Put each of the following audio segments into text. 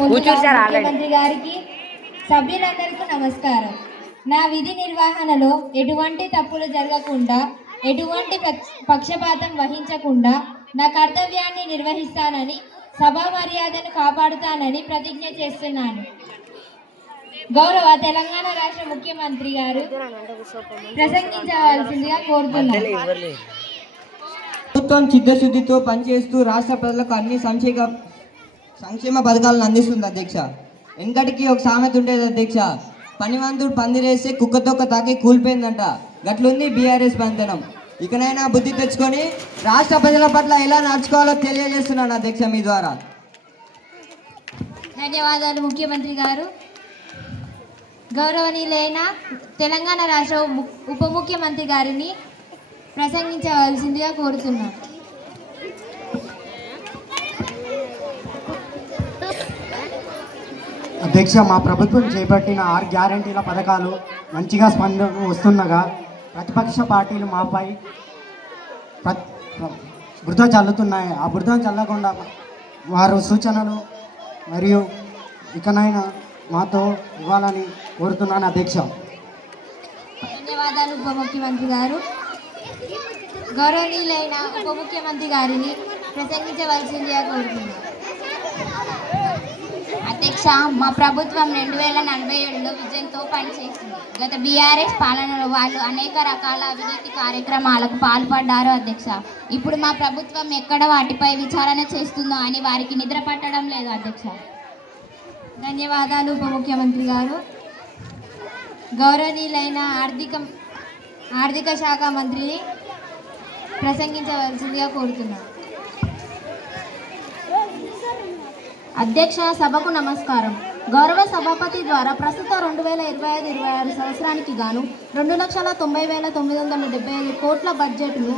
ముఖ్యమంత్రి గారికి సభ్యులందరికీ నమస్కారం. నా విధి నిర్వహణలో ఎటువంటి తప్పులు జరగకుండా, ఎటువంటి పక్షపాతం వహించకుండా నా కర్తవ్యాన్ని నిర్వహిస్తానని, సభా మర్యాదను కాపాడుతానని ప్రతిజ్ఞ చేస్తున్నాను. గౌరవ తెలంగాణ రాష్ట్ర ముఖ్యమంత్రి గారు ప్రసంగించవలసిందిగా కోరుతున్నాను. ప్రభుత్వం చిత్తశుద్ధితో పనిచేస్తూ రాష్ట్ర ప్రజలకు అన్ని సంక్షేమ పథకాలను అందిస్తుంది అధ్యక్ష. వెనకటికి ఒక సామెత ఉండేది అధ్యక్ష, పనివంతుడు పందిరేస్తే కుక్కతోక తాకి కూలిపోయిందంట. గట్లుంది బీఆర్ఎస్ పంతనం. ఇకనైనా బుద్ధి తెచ్చుకొని రాష్ట్ర ప్రజల పట్ల ఎలా నడుచుకోవాలో తెలియజేస్తున్నాను అధ్యక్ష మీ ద్వారా. ధన్యవాదాలు ముఖ్యమంత్రి గారు. గౌరవనీయులైన తెలంగాణ రాష్ట్ర ఉప ముఖ్యమంత్రి గారిని ప్రసంగించవలసిందిగా కోరుతున్నాను. అధ్యక్ష, మా ప్రభుత్వం చేపట్టిన 6 గ్యారంటీల పథకాలు మంచిగా స్పందన వస్తుండగా ప్రతిపక్ష పార్టీలు మాపై బురద చల్లుతున్నాయి. ఆ బురద చల్లకుండా వారు సూచనలు మరియు ఇకనైనా మాతో ఇవ్వాలని కోరుతున్నాను అధ్యక్ష. ధన్యవాదాలు ఉప ముఖ్యమంత్రి గారు. గౌరవనీయులైన ఉప ముఖ్యమంత్రి గారిని ప్రసంగించవలసిందిగా కోరుతున్నాను. అధ్యక్ష, మా ప్రభుత్వం 2047లో విజన్తో పనిచేసింది. గత బీఆర్ఎస్ పాలనలో వాళ్ళు అనేక రకాల అవినీతి కార్యక్రమాలకు పాల్పడ్డారు అధ్యక్ష. ఇప్పుడు మా ప్రభుత్వం ఎక్కడ వాటిపై విచారణ చేస్తుందో అని వారికి నిద్ర పట్టడం లేదు అధ్యక్ష. ధన్యవాదాలు ఉప ముఖ్యమంత్రి గారు. గౌరవనీయులైన ఆర్థిక శాఖ మంత్రిని ప్రసంగించవలసిందిగా కోరుతున్నాను. అధ్యక్ష, సభకు నమస్కారం. గౌరవ సభాపతి ద్వారా ప్రస్తుత 2025-26 సంవత్సరానికి గాను 2,90,975 కోట్ల బడ్జెట్ను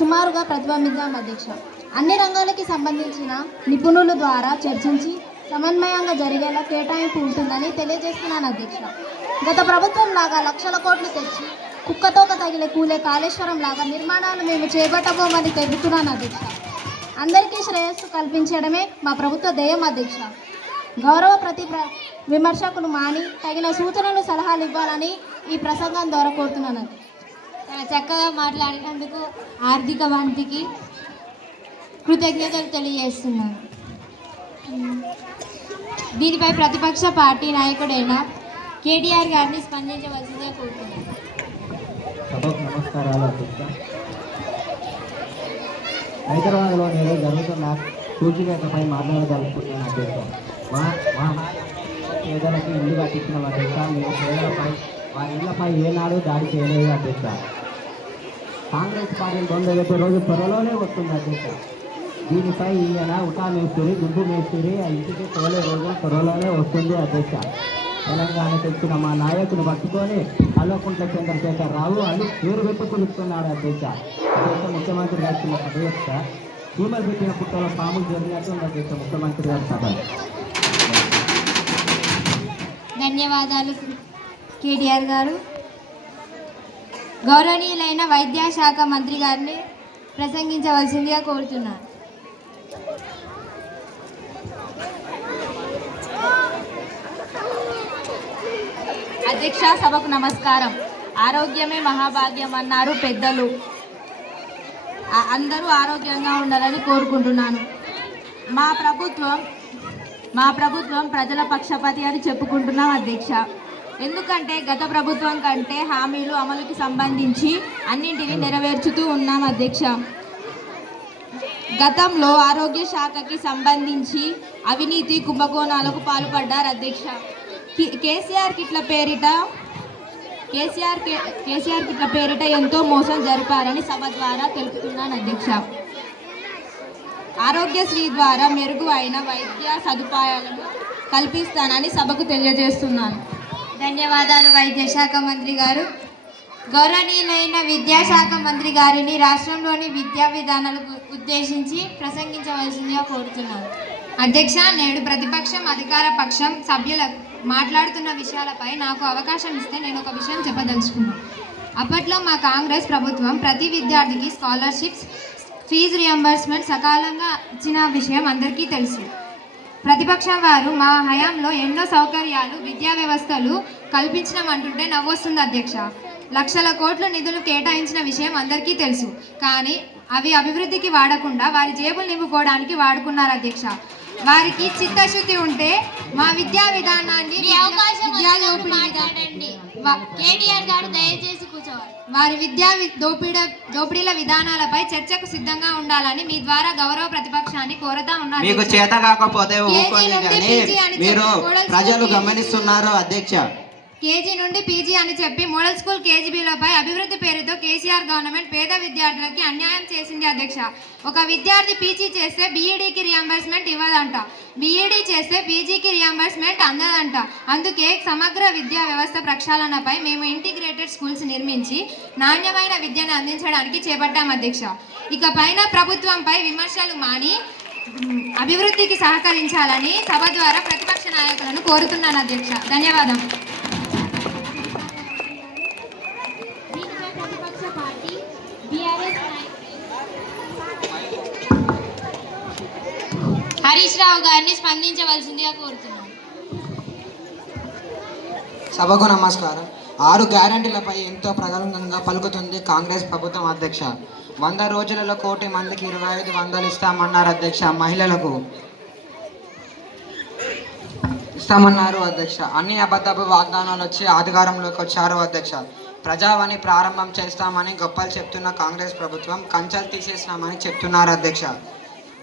సుమారుగా ప్రతిబింబిద్దాం అధ్యక్ష. అన్ని రంగాలకి సంబంధించిన నిపుణుల ద్వారా చర్చించి సమన్వయంగా జరిగేలా కేటాయింపు ఉంటుందని తెలియజేస్తున్నాను అధ్యక్ష. గత ప్రభుత్వం లాగా లక్షల కోట్లు తెచ్చి కుక్కతోక తగిలే కూలే కాళేశ్వరం లాగా నిర్మాణాలు మేము చేపట్టబోమని తెలుపుతున్నాను అధ్యక్ష. అందరికీ శ్రేయస్సు కల్పించడమే మా ప్రభుత్వ ధ్యేయం అధ్యక్ష. గౌరవ విమర్శకులు మాని తగిన సూచనలు సలహాలు ఇవ్వాలని ఈ ప్రసంగం ద్వారా కోరుతున్నాను. చక్కగా మాట్లాడినందుకు ఆర్థిక మంత్రికి కృతజ్ఞతలు తెలియజేస్తున్నాను. దీనిపై ప్రతిపక్ష పార్టీ నాయకుడైన కేటీఆర్ గారిని స్పందించవలసిందిగా కోరుతున్నాను. నమస్కారాలు అధ్యక్ష. హైదరాబాద్లో నేను జరుగుతున్న కూల్చివేతపై మాట్లాడదలుచుకుంటున్నాను అధ్యక్ష. మా పేదలకి ఇల్లు కట్టించిన అధ్యక్ష. మేము పేదలపై వారి ఇళ్లపై ఏనాడు దాడి చేయలేదు అధ్యక్ష. కాంగ్రెస్ పార్టీ బొంద పెట్టే రోజు త్వరలోనే వస్తుంది అధ్యక్ష. దీనిపై ఈయన ఉటా మేస్త్రి, గుంపు మేస్త్రి ఆ ఇంటికి తోలే రోజు త్వరలోనే వస్తుంది అధ్యక్ష. తెలంగాణ తెచ్చిన మా నాయకుని పట్టుకొని కల్వకుంట్ల చంద్రశేఖర్ రావు అని పేరు పెట్టి పిలుస్తున్నాడు అధ్యక్ష. అధ్యక్ష, ముఖ్యమంత్రి గారి అధ్యక్ష చీమలు పెట్టిన పుట్టలో పాములు జరిగినట్టు ఉంది అధ్యక్ష ముఖ్యమంత్రి గారి సభ. ధన్యవాదాలు కేటీఆర్ గారు. గౌరవనీయులైన వైద్యశాఖ మంత్రి గారిని ప్రసంగించవలసిందిగా కోరుతున్నాను. అధ్యక్ష, సభకు నమస్కారం. ఆరోగ్యమే మహాభాగ్యం అన్నారు పెద్దలు. అందరూ ఆరోగ్యంగా ఉండాలని కోరుకుంటున్నాను. మా ప్రభుత్వం ప్రజల పక్షపాతి అని చెప్పుకుంటున్నాం అధ్యక్ష. ఎందుకంటే గత ప్రభుత్వం కంటే హామీలు అమలుకి సంబంధించి అన్నింటినీ నెరవేర్చుతూ ఉన్నాం అధ్యక్ష. గతంలో ఆరోగ్య శాఖకి సంబంధించి అవినీతి కుంభకోణాలకు పాల్పడ్డారు అధ్యక్ష. కేసీఆర్ కిట్ల పేరిట ఎంతో మోసం జరిపారని సభ ద్వారా తెలుపుతున్నాను అధ్యక్ష. ఆరోగ్యశ్రీ ద్వారా మెరుగు అయిన వైద్య సదుపాయాలను కల్పిస్తానని సభకు తెలియజేస్తున్నాను. ధన్యవాదాలు వైద్యశాఖ మంత్రి గారు. గౌరవనీయులైన విద్యాశాఖ మంత్రి గారిని రాష్ట్రంలోని విద్యా విధానాలకు ఉద్దేశించి ప్రసంగించవలసిందిగా కోరుతున్నాను. అధ్యక్ష, నేడు ప్రతిపక్షం అధికార పక్షం సభ్యులకు మాట్లాడుతున్న విషయాలపై నాకు అవకాశం ఇస్తే నేను ఒక విషయం చెప్పదలుచుకున్నాను. అప్పట్లో మా కాంగ్రెస్ ప్రభుత్వం ప్రతి విద్యార్థికి స్కాలర్షిప్స్, ఫీజు రియంబర్స్మెంట్ సకాలంగా ఇచ్చిన విషయం అందరికీ తెలుసు. ప్రతిపక్షం వారు మా హయాంలో ఎన్నో సౌకర్యాలు విద్యా వ్యవస్థలు కల్పించమంటుంటే నవ్వొస్తుంది అధ్యక్ష. లక్షల కోట్ల నిధులు కేటాయించిన విషయం అందరికీ తెలుసు. కానీ అవి అభివృద్ధికి వాడకుండా వారి జేబులు నింపుకోవడానికి వాడుకున్నారు అధ్యక్ష. వారికి చిత్తశుద్ధి ఉంటే మా విద్యా విధానాన్ని మీ అవకాశం వచ్చినప్పుడు మాట్లాడండి. కేటీఆర్ గారు దయచేసి కూర్చోవాలి. వారి దోపిడీల విధానాలపై చర్చకు సిద్ధంగా ఉండాలని మీ ద్వారా గౌరవ ప్రతిపక్షాన్ని కోరుతా ఉన్నారు. మీకు చేత కాకపోతే ఊరుకోండి, కానీ మీరు ప్రజలు గమనిస్తున్నారు అధ్యక్ష. కేజీ నుండి పీజీ అని చెప్పి మోడల్ స్కూల్ కేజీబీలపై అభివృద్ధి పేరుతో కేసీఆర్ గవర్నమెంట్ పేద విద్యార్థులకి అన్యాయం చేసింది అధ్యక్ష. ఒక విద్యార్థి పీజీ చేస్తే బీఈడీకి రియంబర్స్మెంట్ ఇవ్వదంట, బీఈడీ చేస్తే పీజీకి రియంబర్స్మెంట్ అందదంట. అందుకే సమగ్ర విద్యా వ్యవస్థ ప్రక్షాళనపై మేము ఇంటిగ్రేటెడ్ స్కూల్స్ నిర్మించి నాణ్యమైన విద్యను అందించడానికి చేపట్టాం అధ్యక్ష. ఇక పైన ప్రభుత్వంపై విమర్శలు మాని అభివృద్ధికి సహకరించాలని సభ ద్వారా ప్రతిపక్ష నాయకులను కోరుతున్నాను అధ్యక్ష. ధన్యవాదం. ప్రతిపక్ష పార్టీ బీఆర్ఎస్ హరీష్ రావు గారిని స్పందించవలసిందిగా కోరుతున్నాను. సభకు నమస్కారం. 6 గ్యారంటీలపై ఎంతో ప్రగల్భంగా పలుకుతుంది కాంగ్రెస్ ప్రభుత్వం అధ్యక్ష. 100 రోజులలో 1 కోటి మందికి 2500 ఇస్తామన్నారు అధ్యక్ష. మహిళలకు ఇస్తామన్నారు అధ్యక్ష. అన్ని అబద్ధపు వాగ్దానాలు వచ్చి అధికారంలోకి వచ్చారు అధ్యక్ష. ప్రజావాణి ప్రారంభం చేస్తామని గొప్పలు చెప్తున్న కాంగ్రెస్ ప్రభుత్వం కంచెలు తీసేసినామని చెప్తున్నారు అధ్యక్ష.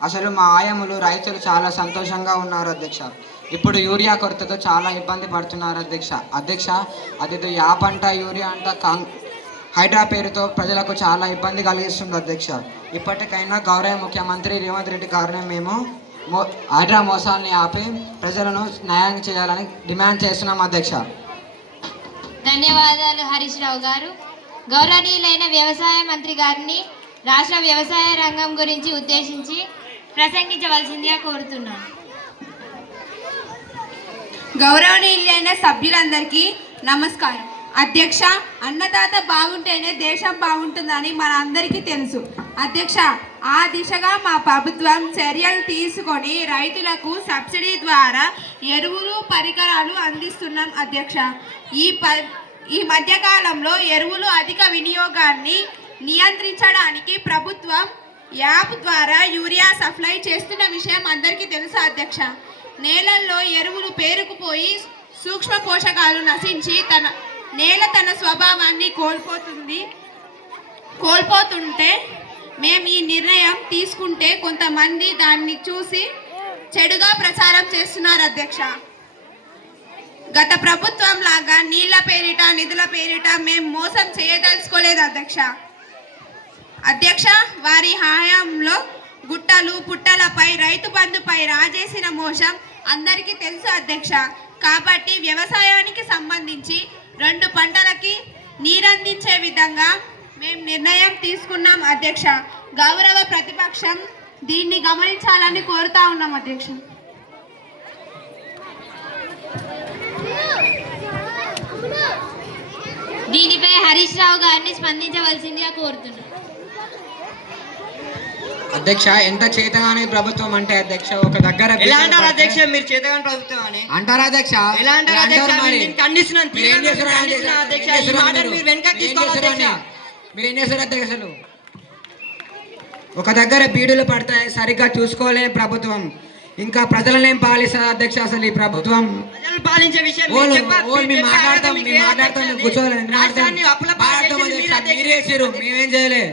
అసలు మా ఆయములు రైతులు చాలా సంతోషంగా ఉన్నారు అధ్యక్ష. ఇప్పుడు యూరియా కొరతతో చాలా ఇబ్బంది పడుతున్నారు అధ్యక్ష. అది యాపంట యూరియా అంట హైడ్రా పేరుతో ప్రజలకు చాలా ఇబ్బంది కలిగిస్తుంది అధ్యక్ష. ఇప్పటికైనా గౌరవ ముఖ్యమంత్రి రేవంత్ రెడ్డి గారిని మేము హైడ్రా మోసాలని ఆపి ప్రజలను న్యాయం చేయాలని డిమాండ్ చేస్తున్నాం అధ్యక్ష. ధన్యవాదాలు హరీష్ రావు గారు. గౌరవనీయులైన వ్యవసాయ మంత్రి గారిని రాష్ట్ర వ్యవసాయ రంగం గురించి ఉద్దేశించి ప్రసంగించవలసిందిగా కోరుతున్నాను. గౌరవనీయులైన సభ్యులందరికీ నమస్కారం. అధ్యక్ష, అన్నదాత బాగుంటేనే దేశం బాగుంటుందని మన అందరికీ తెలుసు అధ్యక్ష. ఆ దిశగా మా ప్రభుత్వం చర్యలు తీసుకొని రైతులకు సబ్సిడీ ద్వారా ఎరువులు పరికరాలు అందిస్తున్నాం అధ్యక్ష. ఈ మధ్యకాలంలో ఎరువులు అధిక వినియోగాన్ని నియంత్రించడానికి ప్రభుత్వం యాప్ ద్వారా యూరియా సప్లై చేస్తున్న విషయం అందరికీ తెలుసు అధ్యక్ష. నేలల్లో ఎరువులు పేరుకుపోయి సూక్ష్మ పోషకాలు నశించి నేల తన స్వభావాన్ని కోల్పోతుంటే మేము ఈ నిర్ణయం తీసుకుంటే కొంతమంది దాన్ని చూసి చెడుగా ప్రచారం చేస్తున్నారు అధ్యక్ష. గత ప్రభుత్వం లాగా నీళ్ల పేరిట నిధుల పేరిట మేము మోసం చేయదలుచుకోలేదు అధ్యక్ష. వారి హయాంలో గుట్టలు పుట్టలపై రైతు బంధుపై రాజేసిన మోసం అందరికీ తెలుసు అధ్యక్ష. కాబట్టి వ్యవసాయానికి సంబంధించి 2 పంటలకి నీరందించే విధంగా మేము నిర్ణయం తీసుకున్నాం అధ్యక్ష. గౌరవ ప్రతిపక్షం దీన్ని గమనించాలని కోరుతా ఉన్నాం అధ్యక్ష. దీనిపై హరీష్ రావు గారిని స్పందించవలసిందిగా కోరుతున్నాను. అధ్యక్ష, ఎంత చేతగాని ప్రభుత్వం అంటే అధ్యక్ష, ఒక దగ్గర ఎలా అంటారు అధ్యక్ష మీరు చేతగాని ప్రభుత్వం అని అంటారా అధ్యక్ష? ఎలా అంటారు అధ్యక్ష? ఖండిస్తున్నాను. మీరేం చేశారు అధ్యక్షులు? ఒక దగ్గర బీడులు పడతాయి, సరిగ్గా చూసుకోలేని ప్రభుత్వం ఇంకా ప్రజలనేం పాలిస్తారు అధ్యక్ష? అసలు ఈ ప్రభుత్వం పాలించే విషయం మాట్లాడతాం కూర్చోలేదు, మేమేం చేయలే.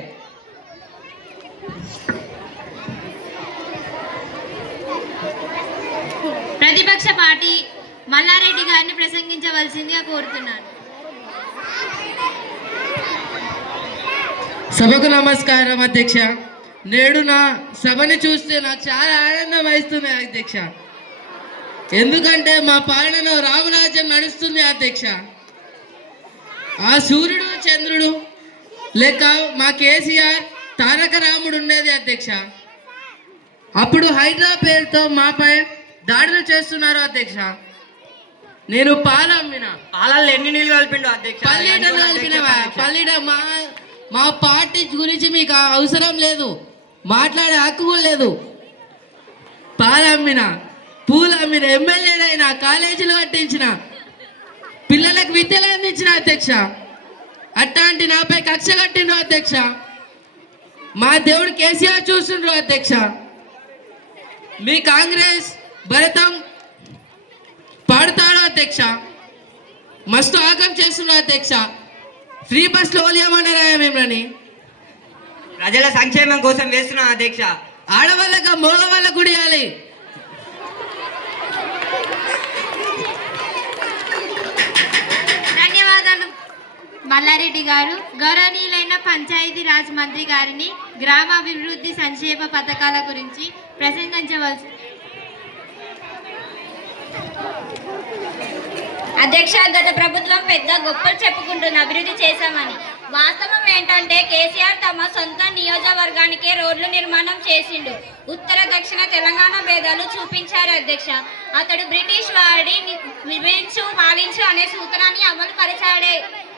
ప్రతిపక్ష పార్టీ మల్లారెడ్డి గారిని ప్రసంగించవలసిందిగా కోరుతున్నాను. సభకు నమస్కారం అధ్యక్ష. నేడు నా సభని చూస్తే నాకు చాలా ఆనందం వేస్తుంది అధ్యక్ష. ఎందుకంటే మా పాలనలో రామరాజ్యం నడుస్తుంది అధ్యక్ష. ఆ సూర్యుడు చంద్రుడు లేక మా కేసీఆర్ తారక రాముడు ఉండేది అధ్యక్ష. అప్పుడు హైడ్రా పేరుతో మాపై దాడులు చేస్తున్నారు అధ్యక్ష. నేను పాలు అమ్మిన పాలల్లో ఎన్ని నీళ్ళు కలిపిండు అధ్యక్ష? పల్లీడ మా పార్టీ గురించి మీకు అవసరం లేదు, మాట్లాడే హక్కు లేదు. పాలు అమ్మిన పూల మీరు ఎమ్మెల్యేనైనా కాలేజీలు కట్టించిన పిల్లలకు విద్యలు అందించిన అధ్యక్ష. అట్లాంటి నాపై కక్ష కట్టిండ్రు అధ్యక్ష. మా దేవుడు కేసీఆర్ చూస్తుండ్రు అధ్యక్ష. మీ కాంగ్రెస్ భరతం పాడుతాడు అధ్యక్ష. మస్తు ఆగం చేస్తున్నారు అధ్యక్ష. ఫ్రీ బస్లో ఓలియమన్నారా మిమ్మల్ని? ప్రజల సంక్షేమం కోసం వేస్తున్నాం అధ్యక్ష. ఆడవాళ్ళగా మగవాళ్ళకు కూడా ఇవ్వాలి. ధన్యవాదాలు మల్లారెడ్డి గారు. గౌరవనీయులైన పంచాయతీ రాజ్ మంత్రి గారిని గ్రామాభివృద్ధి సంక్షేమ పథకాల గురించి ప్రసంగించవలసి. అధ్యక్ష, గత ప్రభుత్వం పెద్ద గొప్పలు చెప్పుకుంటున్న అభివృద్ధి చేశామని. వాస్తవం ఏంటంటే కేసీఆర్ తమ సొంత నియోజకవర్గానికే రోడ్లు నిర్మాణం చేసిండు. ఉత్తర దక్షిణ తెలంగాణ భేదాలు చూపించారు అధ్యక్ష. అతడు బ్రిటిష్ వాడి విభజించు పాలించు అనే సూత్రాన్ని అమలు పరిచాడే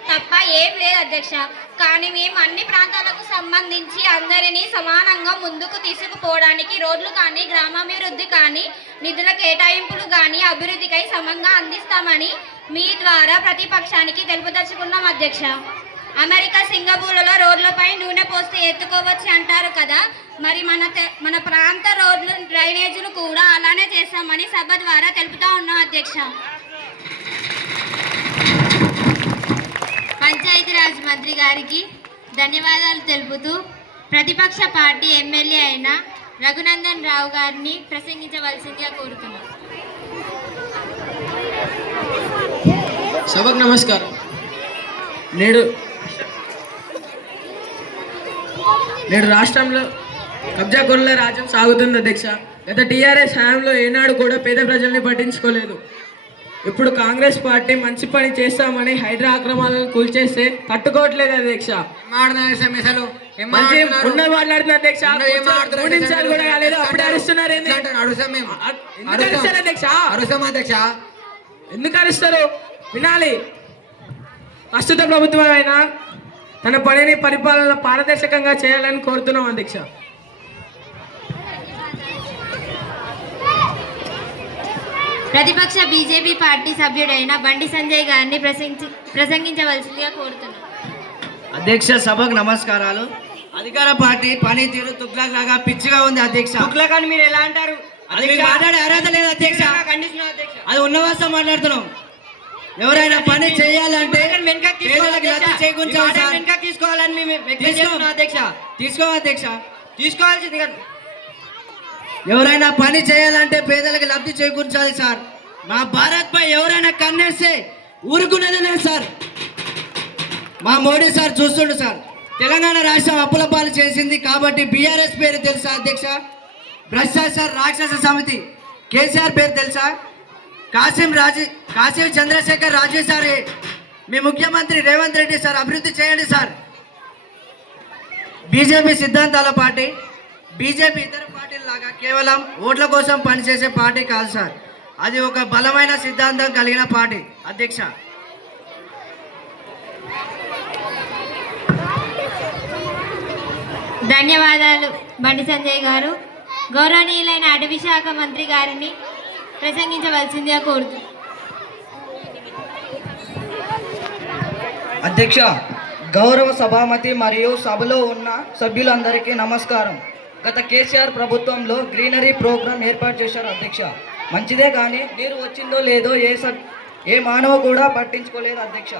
తప్ప ఏం లేదు అధ్యక్ష. కానీ మేము అన్ని ప్రాంతాలకు సంబంధించి అందరినీ సమానంగా ముందుకు తీసుకుపోవడానికి రోడ్లు కానీ గ్రామాభివృద్ధి కానీ నిధుల కేటాయింపులు కానీ అభివృద్ధికై సమంగా అందిస్తామని మీ ద్వారా ప్రతిపక్షానికి తెలుపదలుచుకున్నాం అధ్యక్ష. అమెరికా సింగపూర్లలో రోడ్లపై నూనె పోస్తే ఎత్తుకోవచ్చు అంటారు కదా, మరి మన ప్రాంత రోడ్లు డ్రైనేజీలు కూడా అలానే చేస్తామని సభ ద్వారా తెలుపుతా ఉన్నాం అధ్యక్ష. పంచాయతీరాజ్ మంత్రి గారికి ధన్యవాదాలు తెలుపుతూ ప్రతిపక్ష పార్టీ ఎమ్మెల్యే అయిన రఘునందన్ రావు గారిని ప్రసంగించవలసిందిగా కోరుతున్నాం. సభకు నమస్కారం. నేడు రాష్ట్రంలో కబ్జా కొల్ల రాజ్యం సాగుతుంది అధ్యక్ష. గత టీఆర్ఎస్ హయాంలో ఏనాడు కూడా పేద ప్రజల్ని పట్టించుకోలేదు. ఇప్పుడు కాంగ్రెస్ పార్టీ మంచి పని చేస్తామని హైడ్రా అక్రమాలను కూల్చేస్తే తట్టుకోవట్లేదు అధ్యక్ష. మాట్లాడుతున్న అధ్యక్ష కూడా కాలేదు, అప్పుడే అరుస్తున్నారు. ఎందుకు అరుస్తారు? వినాలి. ప్రస్తుత ప్రభుత్వం అయినా తన పనిని పరిపాలన పారదర్శకంగా చేయాలని కోరుతున్నాం అధ్యక్ష. ప్రతిపక్ష బీజేపీ పార్టీ సభ్యుడైన బండి సంజయ్ గారిని ప్రసంగించవలసిందిగా కోరుతున్నాం. అధ్యక్ష, సభకు నమస్కారాలు. అధికార పార్టీ పనితీరు తుగ్లక్ లాగా పిచ్చిగా ఉంది అధ్యక్ష. తుగ్లక్ అని మీరు ఎలా అంటారు? అది మీకు మాట్లాడే అర్హత లేదు అధ్యక్ష. అది ఉన్నవాసం మాట్లాడుతున్నాం. ఎవరైనా పని చేయాలంటే తీసుకోవాల్సింది. ఎవరైనా పని చేయాలంటే పేదలకు లబ్ధి చేకూర్చాలి సార్. మా భారత్ పై ఎవరైనా కన్నేస్తే ఊరుకునేదే సార్. మా మోడీ సార్ చూస్తుండు సార్. తెలంగాణ రాష్ట్రం అప్పుల పాలు చేసింది కాబట్టి బీఆర్ఎస్ పేరు తెలుసా అధ్యక్ష? భ్రష్టాచార రాక్షస సమితి. కేసీఆర్ పేరు తెలుసా? కాశీం చంద్రశేఖర్ రాజు సార్ మీ ముఖ్యమంత్రి రేవంత్ రెడ్డి సార్. అభివృద్ధి చేయండి సార్. బీజేపీ సిద్ధాంతాల పార్టీ. బీజేపీ ఇతర పార్టీలాగా కేవలం ఓట్ల కోసం పనిచేసే పార్టీ కాదు సార్. అది ఒక బలమైన సిద్ధాంతం కలిగిన పార్టీ అధ్యక్ష. ధన్యవాదాలు బండి సంజయ్ గారు. గౌరవనీయులైన అటవీ శాఖ మంత్రి గారిని ప్రసంగించవలసిందిగా కోరుతున్నాను. అధ్యక్ష, గౌరవ సభాపతి మరియు సభలో ఉన్న సభ్యులందరికీ నమస్కారం. గత కేసీఆర్ ప్రభుత్వంలో గ్రీనరీ ప్రోగ్రాం ఏర్పాటు చేశారు అధ్యక్ష. మంచిదే కానీ నీరు వచ్చిందో లేదో ఏ మానవ కూడా పట్టించుకోలేదు అధ్యక్ష.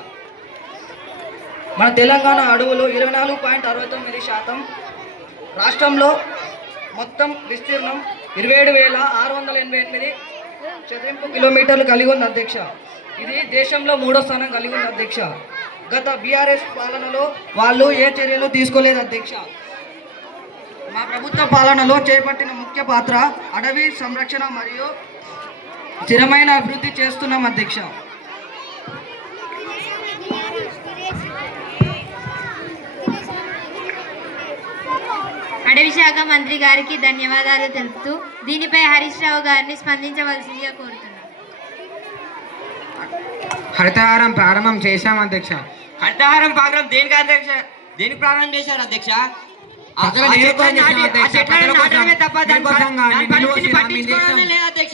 మన తెలంగాణ అడవులు 24.69%. రాష్ట్రంలో మొత్తం విస్తీర్ణం 27,688 చదరపు కిలోమీటర్లు కలిగి ఉంది అధ్యక్ష. ఇది దేశంలో 3వ స్థానం కలిగి ఉంది అధ్యక్ష. గత బీఆర్ఎస్ పాలనలో వాళ్ళు ఏ చర్యలు తీసుకోలేదు అధ్యక్ష. మా ప్రభుత్వ పాలనలో చేపట్టిన ముఖ్య పాత్ర అడవి సంరక్షణ మరియు స్థిరమైన అభివృద్ధి చేస్తున్నాం అధ్యక్ష. అటవీ శాఖ మంత్రి గారికి ధన్యవాదాలు తెలుపుతూ దీనిపై హరీష్ రావు గారిని స్పందించవలసిందిగా కోరుతున్నాను. హరితహారం ప్రారంభం చేశాం అధ్యక్ష. హరితహారం ప్రోగ్రాం దేనికి ప్రారంభం చేశారు అధ్యక్ష? ప్రజల నియోజకవర్గం చేసిన అధ్యక్ష, ప్రజల కోసం, మీకోసంగా నిలువసిన మీ దేశం,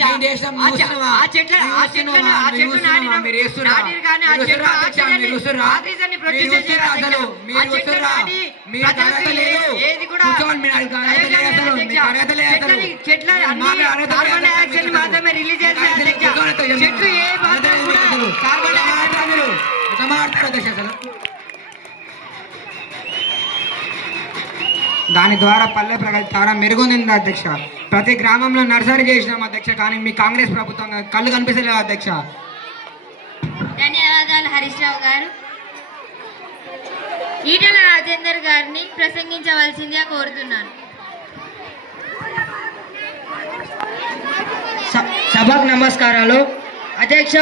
మీ దేశం చూస్తున్నావా? మీరు చూస్తున్నావా? మీరు వేస్తున్నా? మీరు చూస్తున్నా అధ్యక్ష? మీరు చూస్తున్నా? మీరు చూస్తున్నా? అసలు మీరు చూస్తున్నా? మీరు అర్హత లేదు. కూర్చోండి, మీరు అర్హత లేదు అసలు. మీకు అర్హత లేదు అసలు. మాకు అర్హత లేదు అసలు. మాత్రమే రిలీజ్ చేస్తారు అధ్యక్ష. చెట్లు ఏ మాత్రం కూడా కార్బన్ డైఆక్సైడ్ మీరు ఎట్లా మాట్లాడతారు అధ్యక్ష అసలు? దాని ద్వారా పల్లె ప్రగతి చాలా మెరుగుంది అధ్యక్ష. ప్రతి గ్రామంలో నర్సరీ చేసినాం అధ్యక్ష, కానీ మీ కాంగ్రెస్ ప్రభుత్వం కళ్ళు కనిపిస్తలేవు అధ్యక్ష. ధన్యవాదాలు హరీష్ రావు గారు. ఈటెల రాజేందర్ గారిని ప్రసంగించవలసిందిగా కోరుతున్నాను. సభకు నమస్కారాలు అధ్యక్ష.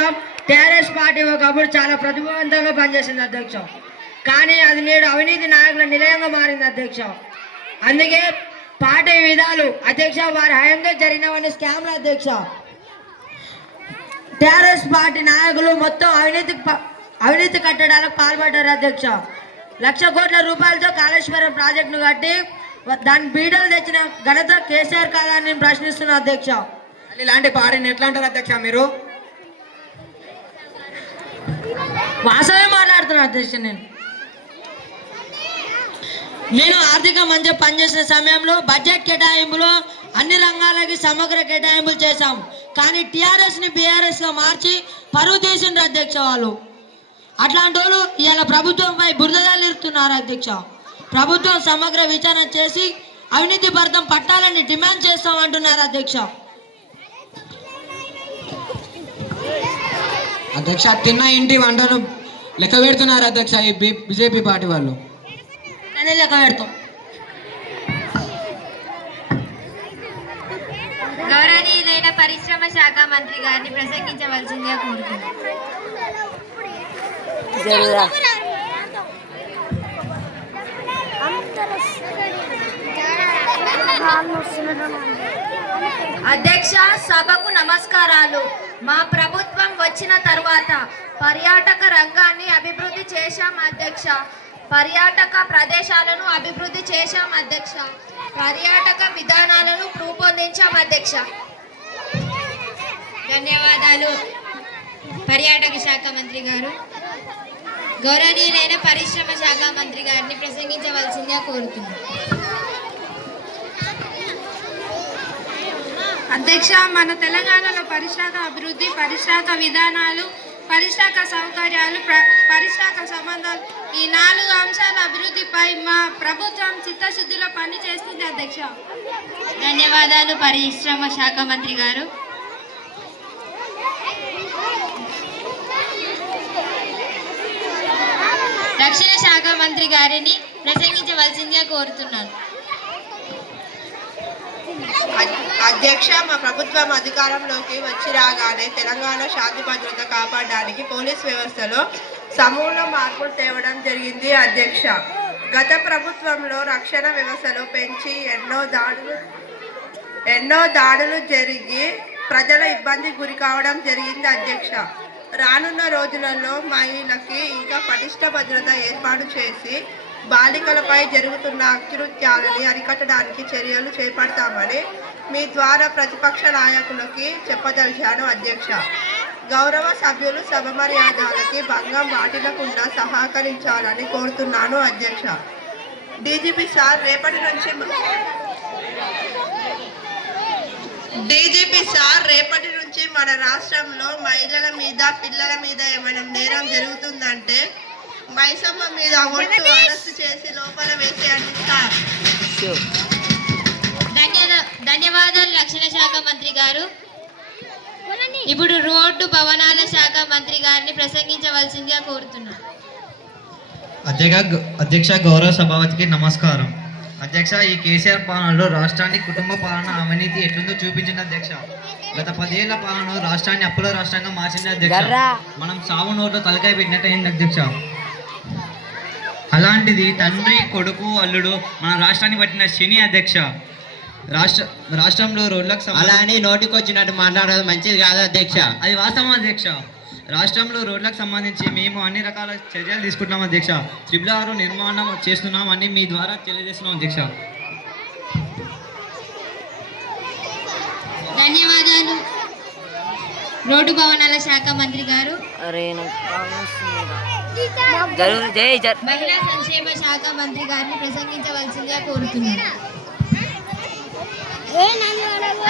టీఆర్ఎస్ పార్టీ ఒకప్పుడు చాలా ప్రతిభావంతంగా పనిచేసింది అధ్యక్ష, కానీ అది నేడు అవినీతి నాయకుల నిలయంగా మారింది అధ్యక్ష. అందుకే పార్టీ విధాలు అధ్యక్ష వారి హయాంలో జరిగినవన్నీ స్కామ్లు అధ్యక్ష. టీఆర్ఎస్ పార్టీ నాయకులు మొత్తం అవినీతి కట్టడాలకు పాల్పడ్డారు అధ్యక్ష. 1,00,000 కోట్ల రూపాయలతో కాళేశ్వరం ప్రాజెక్టును కట్టి దాని బీడలు తెచ్చిన ఘనత కేసీఆర్ కాదని ప్రశ్నిస్తున్నా అధ్యక్ష. ఇలాంటి పార్టీని ఎట్లా అంటారు అధ్యక్ష మీరు? వాస్తవమే మాట్లాడుతున్నా అధ్యక్ష. నేను ఆర్థిక మంచి పనిచేసిన సమయంలో బడ్జెట్ కేటాయింపులో అన్ని రంగాలకి సమగ్ర కేటాయింపులు చేశాం, కానీ టీఆర్ఎస్ని బీఆర్ఎస్గా మార్చి పరువు తీసిండ్రు అధ్యక్ష వాళ్ళు. అట్లాంటి వాళ్ళు ఇవాళ ప్రభుత్వంపై బురదలిరుతున్నారు అధ్యక్ష. ప్రభుత్వం సమగ్ర విచారణ చేసి అవినీతి భర్తం పట్టాలని డిమాండ్ చేస్తామంటున్నారు అధ్యక్ష. అధ్యక్ష తిన్న ఇంటి వంటలు లెక్క పెడుతున్నారు అధ్యక్ష ఈ బీజేపీ పార్టీ వాళ్ళు. లెక్క పెడతాం. గౌరవనీయులైన పరిశ్రమ శాఖ మంత్రి గారిని ప్రసంగించవలసిందిగా కోరుతున్నాను. అధ్యక్ష సభకు నమస్కారాలు. మా ప్రభుత్వం వచ్చిన తర్వాత పర్యాటక రంగాన్ని అభివృద్ధి చేశాం అధ్యక్ష. పర్యాటక ప్రదేశాలను అభివృద్ధి చేశాం అధ్యక్ష. పర్యాటక విధానాలను రూపొందించాం అధ్యక్ష. ధన్యవాదాలు పర్యాటక శాఖ మంత్రి గారు. గౌరవనీయులైన పరిశ్రమ శాఖ మంత్రి గారిని ప్రసంగించవలసిందిగా కోరుతున్నాను. అధ్యక్ష, మన తెలంగాణలో పరిశ్రమ అభివృద్ధి, పరిశ్రమ విధానాలు, పరిశ్రమ సౌకర్యాలు, పరిశ్రమ సంబంధాలు ఈ 4 అంశాల అభివృద్ధిపై మా ప్రభుత్వం చిత్తశుద్ధిలో పనిచేస్తుంది అధ్యక్ష. ధన్యవాదాలు పరిశ్రమ శాఖ మంత్రి గారు. రక్షణ శాఖ మంత్రి గారిని ప్రసంగించవలసిందిగా కోరుతున్నాను. అధ్యక్ష, మా ప్రభుత్వం అధికారంలోకి వచ్చి రాగానే తెలంగాణ శాంతి భద్రత కాపాడడానికి పోలీస్ వ్యవస్థలో సమూల మార్పులు తేవడం జరిగింది అధ్యక్ష. గత ప్రభుత్వంలో రక్షణ వ్యవస్థలో పెంచి ఎన్నో దాడులు జరిగి ప్రజల ఇబ్బంది గురి కావడం జరిగింది అధ్యక్ష. రానున్న రోజులలో మహిళలకి ఇంకా పటిష్ట భద్రత ఏర్పాటు చేసి బాలికలపై జరుగుతున్న అకృత్యాలని అరికట్టడానికి చర్యలు చేపడతామని మీ ద్వారా ప్రతిపక్ష నాయకులకి చెప్పదలిచాను అధ్యక్ష. గౌరవ సభ్యులు సభ మర్యాదలకి భంగం వాటిల్లకుండా సహకరించాలని కోరుతున్నాను అధ్యక్ష. డీజీపీ సార్ రేపటి నుంచి మన రాష్ట్రంలో మహిళల మీద పిల్లల మీద ఏమైనా నేరం జరుగుతుందంటే మైసమ్మ మీద ఒట్టు అరెస్టు చేసి లోపల వేసేయండి సార్. ధన్యవాదాలు రక్షణ శాఖ మంత్రి గారు. ఇప్పుడు రోడ్డు భవనాల శాఖ మంత్రి గారిని ప్రసంగించవలసిందిగా కోరుతున్నాను. అధ్యక్ష గౌరవ సభాపతికి నమస్కారం. అధ్యక్ష, ఈ కేసీఆర్ పాలనలో రాష్ట్రాన్ని కుటుంబ పాలన అవినీతి ఎట్లుందో చూపించింది అధ్యక్ష. గత 10 ఏళ్ల పాలనలో రాష్ట్రాన్ని అప్పుల రాష్ట్రంగా మార్చింది అధ్యక్ష. మనం సాగు నోట్లో తలకాయ పెట్టినట్టు అయింది అధ్యక్ష. అలాంటిది తండ్రి కొడుకు అల్లుడు మన రాష్ట్రాన్ని పట్టిన శని అధ్యక్ష. రాష్ట్రంలో రోడ్లకు అలా అని నోటికి వచ్చినట్టు మాట్లాడడం మంచిది కాదు అధ్యక్ష. అది వాస్తవం అధ్యక్ష. రాష్ట్రంలో రోడ్లకు సంబంధించి మేము అన్ని రకాల చర్యలు తీసుకుంటున్నాం అధ్యక్ష. ట్రిపుల్ నిర్మాణం చేస్తున్నాం అని మీ ద్వారా తెలియజేస్తున్నాం అధ్యక్ష. ధన్యవాదాలు రోడ్డు భవనాల శాఖ మంత్రి గారు. మహిళా సంక్షేమ శాఖ మంత్రి గారిని ప్రసంగించవలసిందిగా కోరుతున్నాను.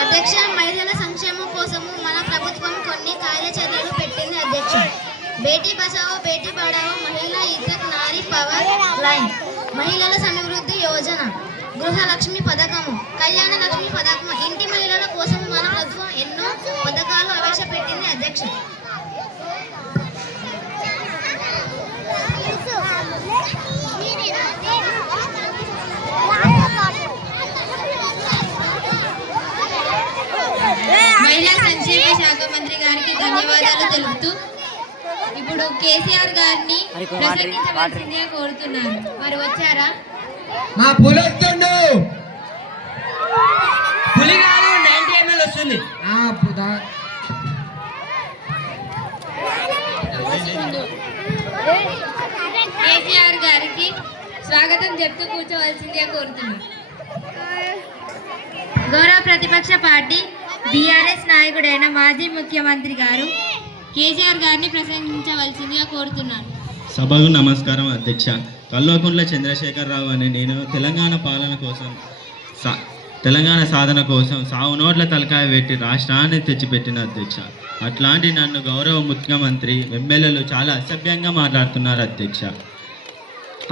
అధ్యక్ష, మహిళల సంక్షేమం కోసము మన ప్రభుత్వం కొన్ని కార్యాచరణలు పెట్టింది అధ్యక్ష. బేటీ బచావో బేటీ పడావో, మహిళా ఇజ్జత్ నారీ పవర్ లైన్, మహిళల సమృద్ధి యోజన, గృహలక్ష్మి పథకము, కళ్యాణ లక్ష్మి పథకము, ఇంటి మహిళల కోసం మన ప్రభుత్వం ఎన్నో పథకాలు ప్రవేశపెట్టింది అధ్యక్ష. మహిళా సంక్షేమ శాఖ మంత్రి గారికి ధన్యవాదాలు తెలుపుతూ ఇప్పుడు కేసీఆర్ గారిని ప్రసంగించవలసిందిగా కోరుతున్నారు. వారు వచ్చారా? మా పులొస్తుండు పులిగాలు 90 ml వస్తుంది. కేసీఆర్ గారికి స్వాగతం చెప్తూ కూర్చోవలసిందిగా కోరుతున్నాను. గౌరవ ప్రతిపక్ష పార్టీ బీఆర్ఎస్ నాయకుడైన మాజీ ముఖ్యమంత్రి గారు కేసీఆర్ గారిని ప్రసంగించవలసిందిగా కోరుతున్నాను. సభకు నమస్కారం అధ్యక్ష. కల్వకుంట్ల చంద్రశేఖరరావు అని నేను తెలంగాణ సాధన కోసం సావు నోట్ల తలకాయ పెట్టి రాష్ట్రాన్ని తెచ్చిపెట్టిన అధ్యక్ష. అట్లాంటి నన్ను గౌరవ ముఖ్యమంత్రి ఎమ్మెల్యేలు చాలా అసభ్యంగా మాట్లాడుతున్నారు అధ్యక్ష.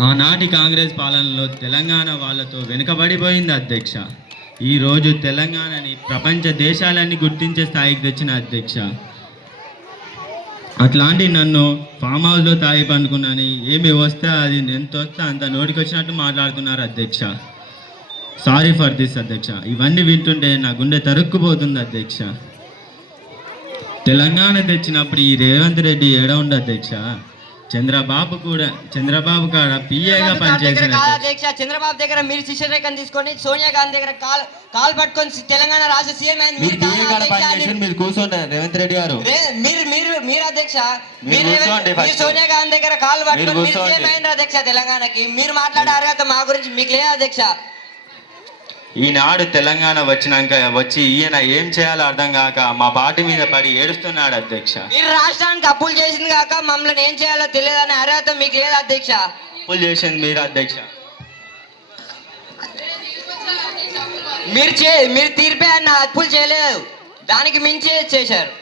ఆనాటి కాంగ్రెస్ పాలనలో తెలంగాణ వాళ్ళతో వెనుకబడిపోయింది అధ్యక్ష. ఈరోజు తెలంగాణని ప్రపంచ దేశాలన్నీ గుర్తించే స్థాయికి తెచ్చిన అధ్యక్ష. అట్లాంటి నన్ను ఫామ్ హౌస్లో తాగి పండుకున్నాను, ఏమి వస్తే అది ఎంత వస్తే అంత నోటికి వచ్చినట్టు మాట్లాడుతున్నారు అధ్యక్ష. సారీ ఫర్ దిస్ అధ్యక్ష. ఇవన్నీ వింటుంటే నా గుండె తరుక్కుపోతుంది అధ్యక్ష. తెలంగాణ తెచ్చినప్పుడు ఈ రేవంత్ రెడ్డి ఏడ ఉండ అధ్యక్ష. చంద్రబాబు కాడ పిఏగా పనిచేసిన అధ్యక్ష. చంద్రబాబు దగ్గర మీరు శిష్యరేఖను తీసుకొని సోనియా గాంధీ దగ్గర కాల్ పట్టుకొని తెలంగాణ రాష్ట్ర సీఎం మీరు కూర్చోండి రేవంత్ రెడ్డి గారు. మీరు అధ్యక్ష, సోనియా గాంధీ దగ్గర కాల్ పట్టుకొని సీఎం అయిన అధ్యక్ష తెలంగాణకి. మీరు మాట్లాడే అర్హత మా గురించి మీకు లేదు అధ్యక్ష. ఈనాడు తెలంగాణ వచ్చి ఈయన ఏం చేయాలో అర్థం కాక మా పార్టీ మీద పడి ఏడుస్తున్నాడు అధ్యక్ష. మీరు రాష్ట్రానికి అప్పులు చేసింది కాక మమ్మల్ని ఏం చేయాలో తెలియదనే అర్హత మీకు లేదు అధ్యక్ష. అప్పులు చేసింది మీరు అధ్యక్ష. మీరు తీర్పే అన్న అప్పులు చేయలేదు, దానికి మించి చేశారు.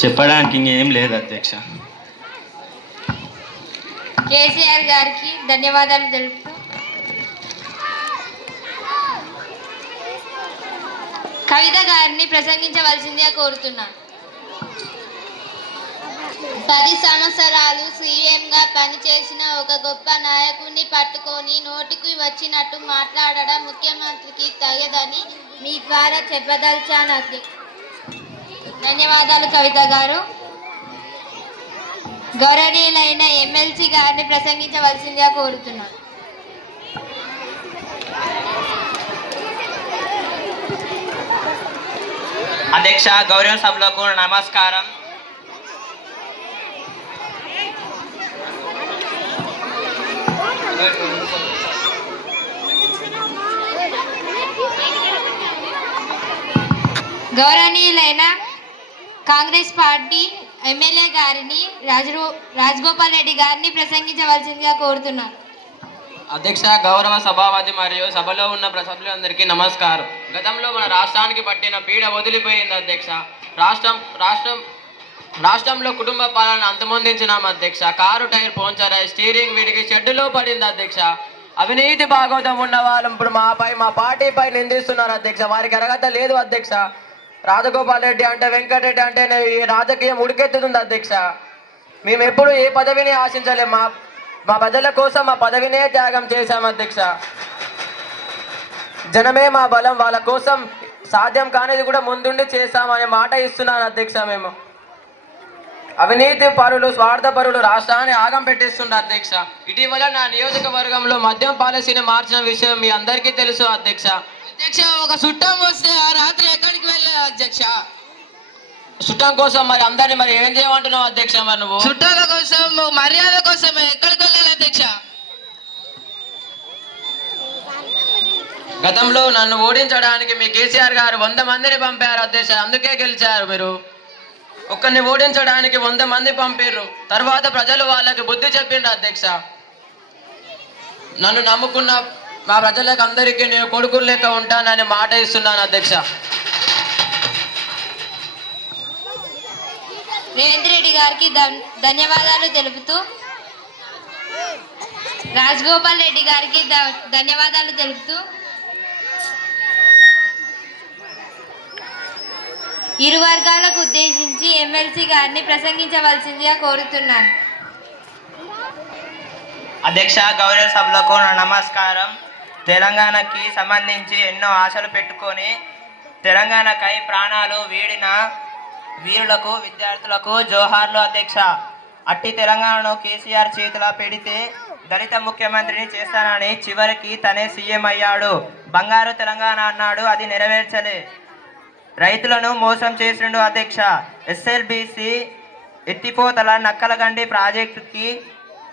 చెప్పడానికి ఇంకేం లేదు అధ్యక్ష. కేసీఆర్ గారికి ధన్యవాదాలు తెలుపుతూ కవిత గారిని ప్రసంగించవలసిందిగా కోరుతున్నాను. 10 సంవత్సరాలు సీఎంగా పనిచేసిన ఒక గొప్ప నాయకుడిని పట్టుకొని నోటికి వచ్చినట్టు మాట్లాడడం ముఖ్యమంత్రికి తగదని మీ ద్వారా చెప్పదలిచాను అధ్యక్ష. ధన్యవాదాలు కవిత గారు. గౌరవనీయులైన ఎమ్మెల్సీ గారిని ప్రసంగించవలసిందిగా కోరుతున్నాను. అధ్యక్ష, గౌరవ సభలకు నమస్కారం. గౌరవనీయులైన కాంగ్రెస్ పార్టీ ఎమ్మెల్యే గారిని రాజగోపాల్ రెడ్డి గారిని ప్రసంగించవలసిందిగా కోరుతున్నాను. అధ్యక్ష, గౌరవ సభాపతి మరియు సభలో ఉన్న సభ్యులందరికీ నమస్కారం. గతంలో మన రాష్ట్రానికి పట్టిన పీడ వదిలిపోయింది అధ్యక్ష. రాష్ట్రంలో కుటుంబ పాలన అంతమొందించినాం అధ్యక్ష. కారు టైర్ పంచర్ అయి స్టీరింగ్ వీడికి షెడ్డులో పడింది అధ్యక్ష. అవినీతి భాగవతం ఉన్న వాళ్ళు ఇప్పుడు మా పార్టీపై నిందిస్తున్నారు అధ్యక్ష. వారికి అర్హత లేదు అధ్యక్ష. రాజగోపాల్ రెడ్డి అంటే వెంకటరెడ్డి అంటే ఈ రాజకీయం ఉడికెత్తుతుంది అధ్యక్ష. మేము ఎప్పుడు ఏ పదవిని ఆశించలేము. మా ప్రజల కోసం మా పదవినే త్యాగం చేశాం అధ్యక్ష. జనమే మా బలం, వాళ్ళ కోసం సాధ్యం కానిది కూడా ముందుండి చేస్తామనే మాట ఇస్తున్నాను అధ్యక్ష. మేము అవినీతి పరులు స్వార్థపరులు రాష్ట్రాన్ని ఆగం పెట్టిస్తున్న అధ్యక్ష. ఇటీవల నా నియోజకవర్గంలో మద్యం పాలసీని మార్చిన విషయం మీ అందరికీ తెలుసు అధ్యక్ష. అధ్యక్ష, ఒక చుట్టం వస్తే ఆ రాత్రి ఎక్కడికి వెళ్ళే అధ్యక్ష? చుట్టం కోసం మరి అందరిని మరి ఏం చేయమంటున్నావు అధ్యక్ష? మరి నువ్వు చుట్టాల కోసం మర్యాద కోసం ఎక్కడికి వెళ్ళాలి అధ్యక్ష? గతంలో నన్ను ఓడించడానికి మీ కేసీఆర్ గారు 100 మందిని పంపారు అధ్యక్ష. అందుకే గెలిచారు మీరు. ఒక్కరిని ఓడించడానికి 100 మంది పంపిర్రు. తర్వాత ప్రజలు వాళ్ళకి బుద్ధి చెప్పిండ్రు అధ్యక్ష. నన్ను నమ్ముకున్న మా ప్రజలకు అందరికీ నేను కొడుకులు లెక్క ఉంటానని మాట ఇస్తున్నాను అధ్యక్ష. రేవంత్ రెడ్డి గారికి ధన్యవాదాలు తెలుపుతూ రాజగోపాల్ రెడ్డి గారికి ధన్యవాదాలు తెలుపుతూ ఇరు వర్గాలకు ఉద్దేశించి ఎమ్మెల్సీ గారిని ప్రసంగించవలసిందిగా కోరుతున్నాను. అధ్యక్ష, గౌరవ సభలకు నా నమస్కారం. తెలంగాణకి సంబంధించి ఎన్నో ఆశలు పెట్టుకొని తెలంగాణకై ప్రాణాలు వీడిన వీరులకు విద్యార్థులకు జోహార్లు అధ్యక్ష. అట్టి తెలంగాణను కేసీఆర్ చేతిలో పెడితే దళిత ముఖ్యమంత్రిని చేస్తానని చివరికి తనే సీఎం అయ్యాడు. బంగారు తెలంగాణ అన్నాడు, అది నెరవేర్చలే. రైతులను మోసం చేసిండు అధ్యక్ష. ఎస్ఎల్బిసి ఎత్తిపోతల నక్కలగండి ప్రాజెక్టుకి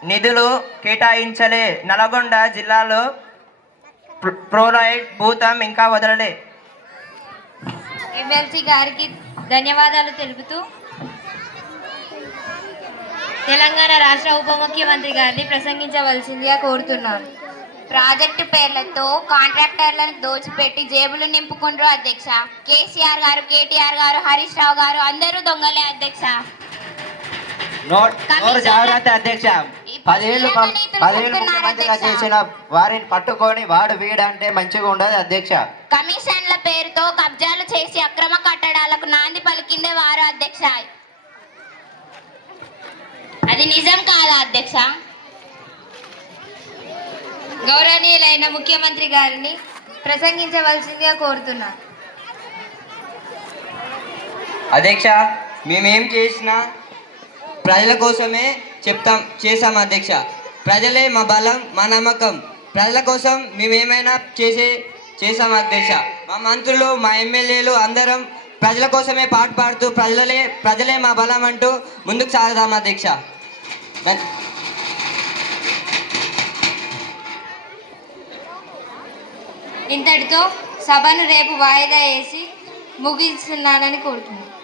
నిధులు కేటాయించలే. నల్గొండ జిల్లాలో ప్రోలైడ్ భూతం ఇంకా వదలలే. ఎమ్మెల్సీ గారికి ధన్యవాదాలు తెలుపుతూ తెలంగాణ రాష్ట్ర ఉప ముఖ్యమంత్రి గారిని ప్రసంగించవలసిందిగా కోరుతున్నాను. ప్రాజెక్టు పేర్లతో కాంట్రాక్టర్లను దోచిపెట్టి జేబులు నింపుకుంటారు అధ్యక్ష. కేసీఆర్ గారు, కేటీఆర్ గారు, హరీష్ రావు గారు అందరూ దొంగలే అధ్యక్ష. జాగ్రత్త అధ్యక్ష. 10 ఏళ్ళు ముఖ్యమంత్రిగా చేసిన వారిని పట్టుకొని వాడు వీడంటే మంచిగా ఉండదు అధ్యక్ష. కమిషన్ల పేరుతో కబ్జాలు చేసి అక్రమ కట్టడాలకు నాంది పలికిందే వారు అధ్యక్ష. అది నిజం కాదా అధ్యక్ష? గౌరవనీయులైన ముఖ్యమంత్రి గారిని ప్రసంగించవలసిందిగా కోరుతున్నాను. అధ్యక్ష, మేమేం చేసినా ప్రజల కోసమే చేసాం అధ్యక్ష. ప్రజలే మా బలం, మా నమ్మకం. ప్రజల కోసం మేమేమైనా చేసాం అధ్యక్ష. మా మంత్రులు, మా ఎమ్మెల్యేలు అందరం ప్రజల కోసమే పాటు పాడుతూ ప్రజలే మా బలం అంటూ ముందుకు సాగుదాం అధ్యక్ష. ఇంతటితో సభను రేపు వాయిదా వేసి ముగిస్తున్నానని కోరుతున్నాను.